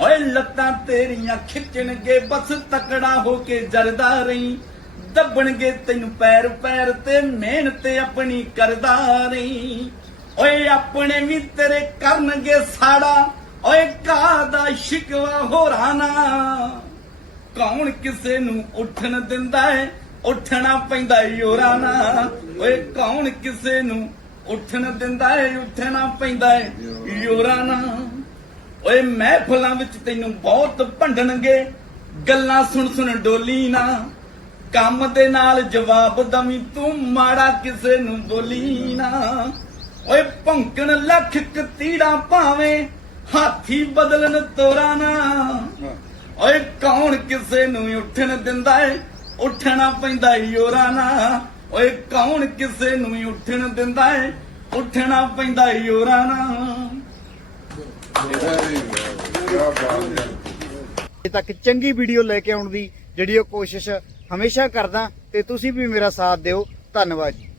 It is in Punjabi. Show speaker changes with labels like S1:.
S1: ਓਏ ਲੱਤਾਂ ਤੇਰੀਆਂ ਖਿੱਚਣਗੇ, ਬਸ ਤਕੜਾ ਹੋ ਕੇ ਜਰਦਾ ਰਹੀ। ਦੱਬਣਗੇ ਤੈਨੂੰ ਪੈਰ ਪੈਰ ਤੇ, ਮਿਹਨਤ ਆਪਣੀ ਕਰਦਾ ਰਹੀ। ਓਏ ਆਪਣੇ ਵੀ ਤੇਰੇ ਕਰਨਗੇ ਸਾੜਾ, ਓਏ ਕਾਦਾ ਸ਼ਿਕਵਾ ਹੋਰਾਂ ਨਾ ਕੌਣ ਕਿਸੇ ਨੂੰ ਉੱਠਣ ਦਿੰਦਾ ਹੈ ਉੱਠਣਾ ਪੈਂਦਾ ਯੋਰਾ ਨਾ ਓਏ ਕੌਣ ਕਿਸੇ ਨੂੰ ਉੱਠਣ ਦਿੰਦਾ ਹੈ ਉੱਠਣਾ ਪੈਂਦਾ ਹੈ ਯੋਰਾ ਨਾ ਓਏ ਮਹਿਫਲਾਂ ਵਿੱਚ ਤੈਨੂੰ ਬਹੁਤ ਭੰਡਣਗੇ। ਗੱਲਾਂ ਸੁਣ ਸੁਣ ਡੋਲੀ ਨਾ। ਕੰਮ ਦੇ ਨਾਲ ਜਵਾਬ ਦਵੀ, ਤੂੰ ਮਾੜਾ ਕਿਸੇ ਨੂੰ ਬੋਲੀ ਨਾ। ਓਏ ਭੌਂਕਣ ਲੱਖ ਕਤੀੜਾ ਭਾਵੇਂ, ਹਾਥੀ ਬਦਲਣ ਤੋਰਾ ਨਾ। ਓਏ ਕੌਣ ਕਿਸੇ ਨੂੰ ਉੱਠਣ ਦਿੰਦਾ ਏ, ਉੱਠਣਾ ਪੈਂਦਾ ਯੋਰਾ ਨਾ। ਓਏ ਕੌਣ ਕਿਸੇ ਨੂੰ ਉੱਠਣ ਦਿੰਦਾ ਏ, ਉੱਠਣਾ ਪੈਂਦਾ ਯੋਰਾ ਨਾ।
S2: ਅਜੇ ਤੱਕ ਚੰਗੀ ਵੀਡੀਓ ਲੈ ਕੇ ਆਉਣ ਦੀ ਜਿਹੜੀ ਉਹ ਕੋਸ਼ਿਸ਼ ਹਮੇਸ਼ਾ ਕਰਦਾ ਤੇ ਤੁਸੀਂ ਵੀ ਮੇਰਾ ਸਾਥ ਦਿਓ। ਧੰਨਵਾਦ ਜੀ।